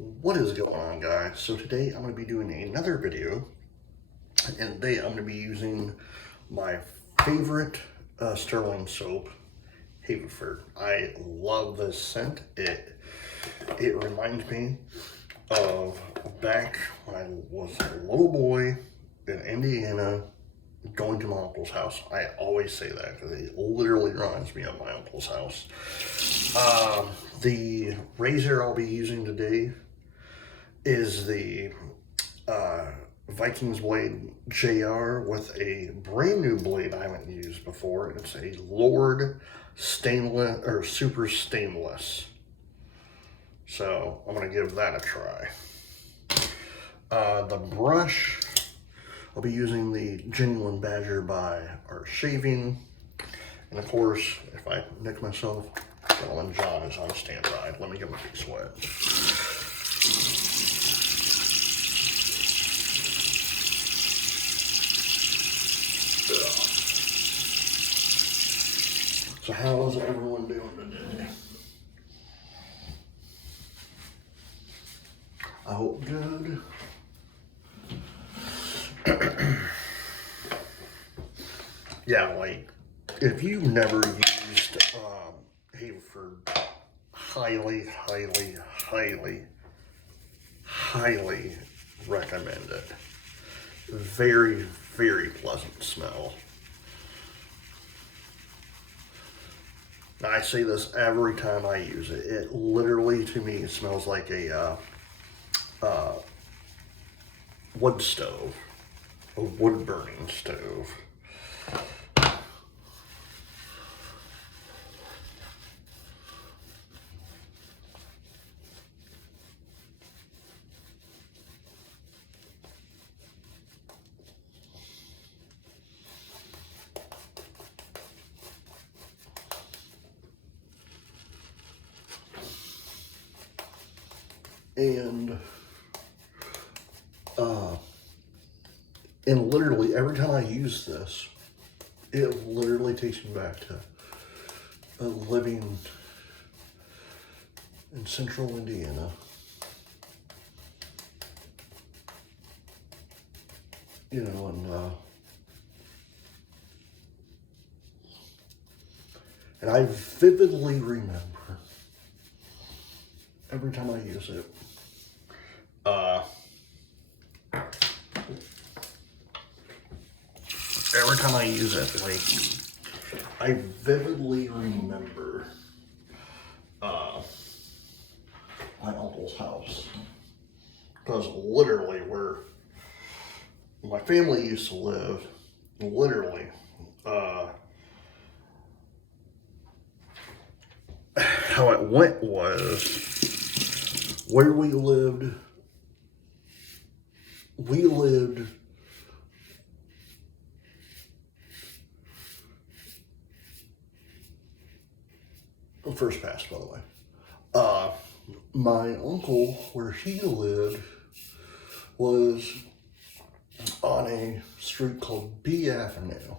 What is going on, guys? So today I'm going to be doing another video, and today I'm going to be using my favorite Stirling soap, Haverford. I love this scent. It reminds me of back when I was a little boy in Indiana, going to my uncle's house. I always say that because it literally reminds me of my uncle's house. The razor I'll be using today is the Vikings blade JR with a brand new blade I haven't used before. It's a Lord stainless or super stainless. So I'm gonna give that a try. The brush, I'll be using the Genuine Badger by Art Shaving. And of course, if I nick myself, Gentleman John is on standby. Let me get my face wet. So how is everyone doing today? I hope good. Yeah, like, if you've never used Haverford, highly recommend it. Very pleasant smell. Now, I say this every time I use it. It literally, to me, smells like a wood stove, a wood burning stove. And literally every time I use this, it literally takes me back to living in central Indiana. You know, and I vividly remember every time I use it. Every time I use it, like, I vividly remember my uncle's house. Because literally where my family used to live, literally, how it went was, where we lived first pass, by the way. My uncle, where he lived, was on a street called B Avenue.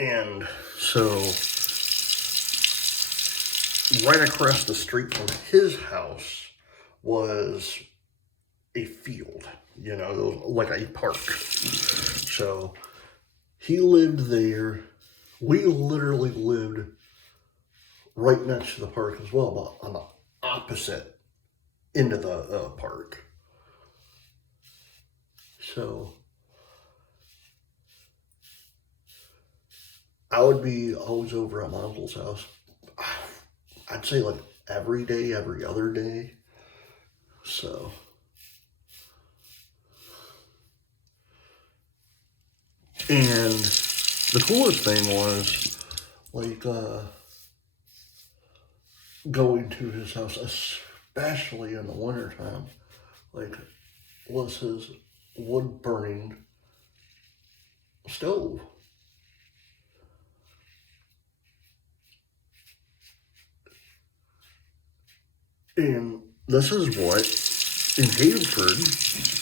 And so, right across the street from his house was a field, you know, like a park. So, he lived there. We literally lived right next to the park as well, but on the opposite end of the park. So I would be always over at my uncle's house. I'd say like every day, every other day. So and the coolest thing was, like, going to his house, especially in the wintertime, like, was his wood burning stove. And this is what, in Haverford,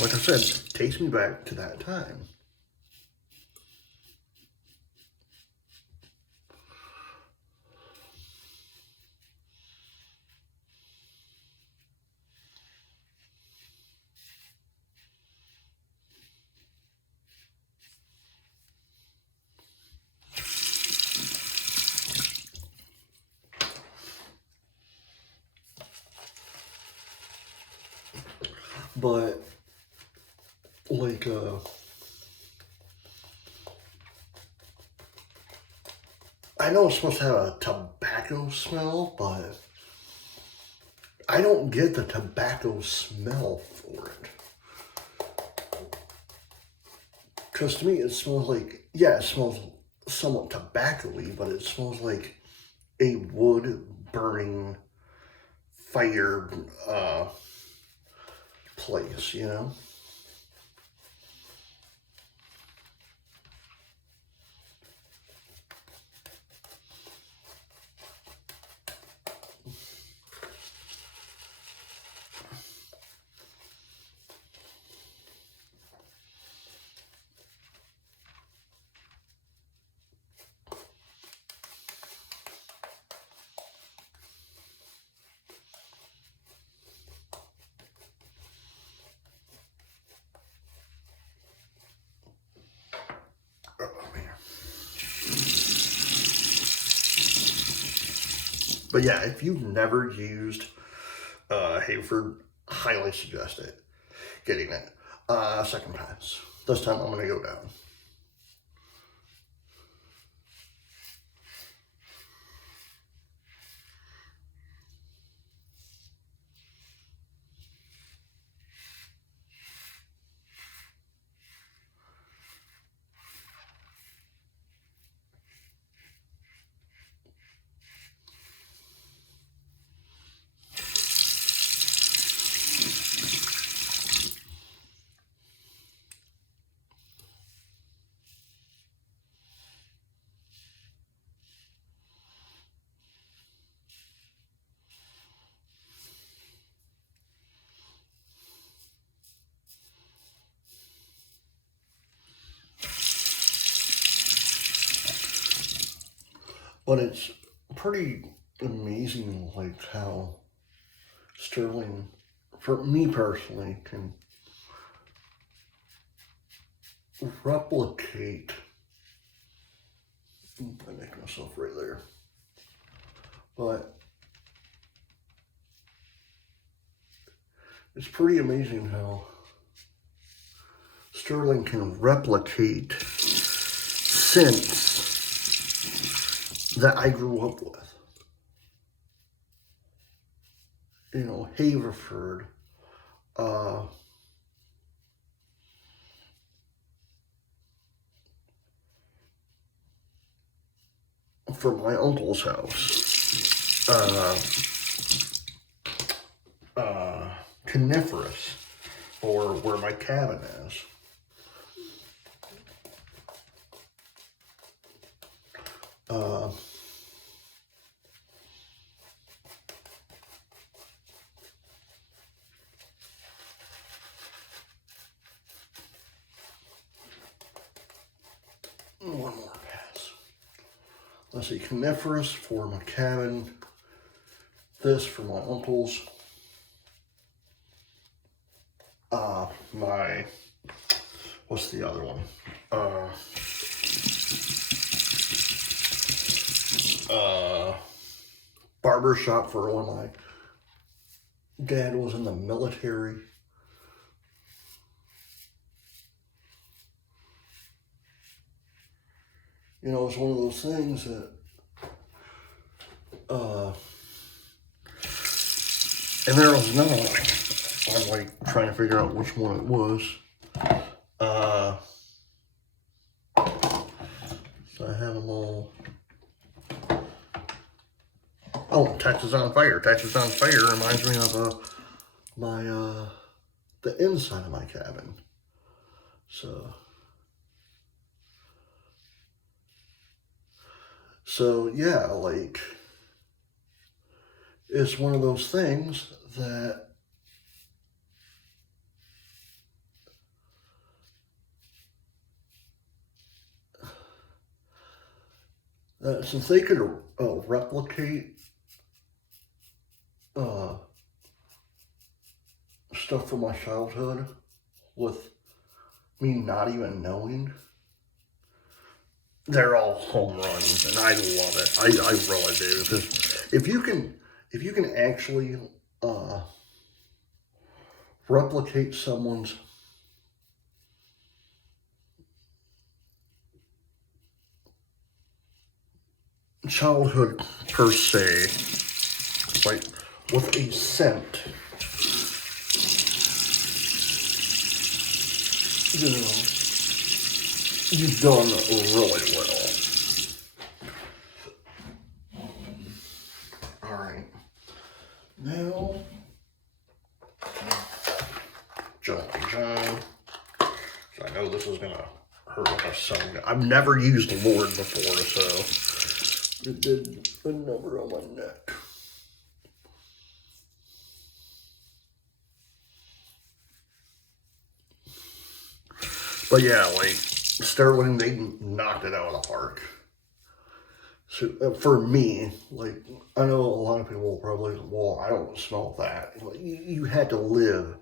like I said, takes me back to that time. but like I know it's supposed to have a tobacco smell, but I don't get the tobacco smell for it. Because to me it smells like, yeah, it smells somewhat tobacco-y, but it smells like a wood burning fire place, you know? But yeah, if you've never used Haverford, highly suggest it. Getting it. Second pass. This time I'm going to go down. But it's pretty amazing, like how Stirling, for me personally, can replicate. I make myself right there. But it's pretty amazing how Stirling can replicate scents that I grew up with. You know, Haverford, from my uncle's house, Coniferous, or where my cabin is. One more pass. Let's see, Coniferous for my cabin. This for my uncle's. What's the other one? Barber shop for when my dad was in the military. You know, it's one of those things that, and there was another one. I'm like trying to figure out which one it was. So I have them all. Oh, Texas on Fire. Texas on Fire reminds me of the inside of my cabin. So yeah, like, it's one of those things that since they could replicate stuff from my childhood with me not even knowing, they're all home runs, and I love it. I really do, because if you can actually replicate someone's childhood per se, like with a scent. You know, you've done really well. All right, now Jumping John. So I know this is gonna hurt like a son. I've never used Lord before, so it did a number on my neck. But yeah, like Stirling, they knocked it out of the park. So for me, like, I know a lot of people will probably, well, I don't smell that. You had to live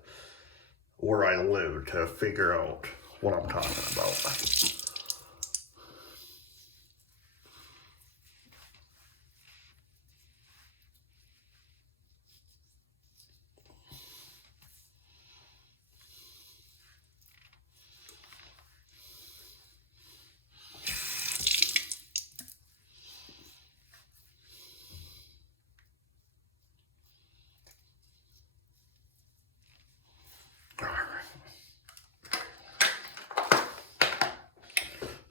where I live to figure out what I'm talking about.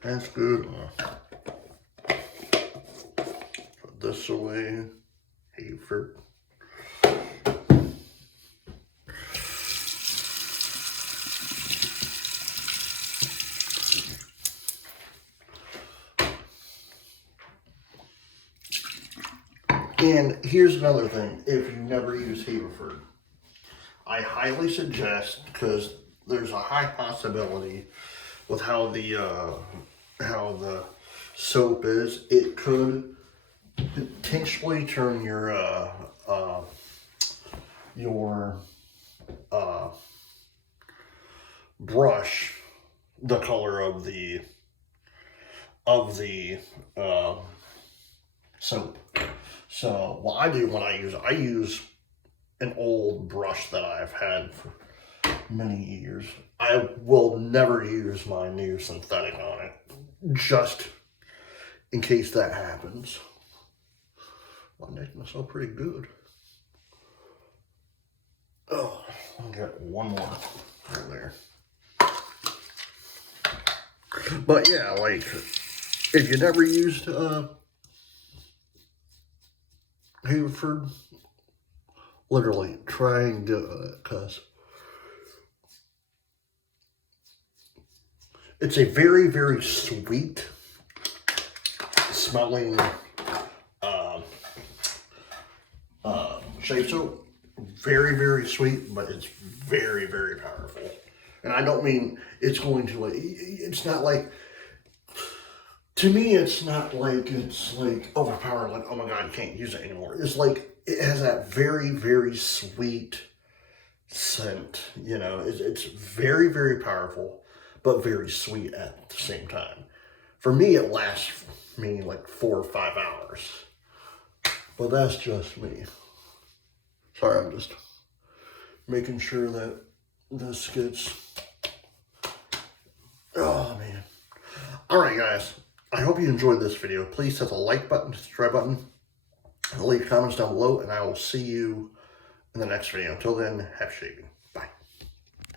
That's good. Put this away. Haverford. And here's another thing, if you never use Haverford, I highly suggest, because there's a high possibility with how the soap is, it could potentially turn your brush the color of the soap. So what I do when I use an old brush that I've had for many years. I will never use my new synthetic on it, just in case that happens. My neck must smell pretty good. Oh, I'll get one more right there. But yeah, like, if you never used Haverford, literally try and do it, because it's a very, very sweet smelling shave soap. Very, very sweet, but it's very, very powerful. And I don't mean it's going to, like, it's not like, to me, it's not like it's like overpowering, like, oh my God, you can't use it anymore. It's like, it has that very, very sweet scent, you know. It's very, very powerful, but very sweet at the same time. For me, it lasts me like 4 or 5 hours. But that's just me. Sorry, I'm just making sure that this gets... Oh, man. Alright, guys. I hope you enjoyed this video. Please hit the like button, subscribe button, and leave comments down below, and I will see you in the next video. Until then, happy shaving.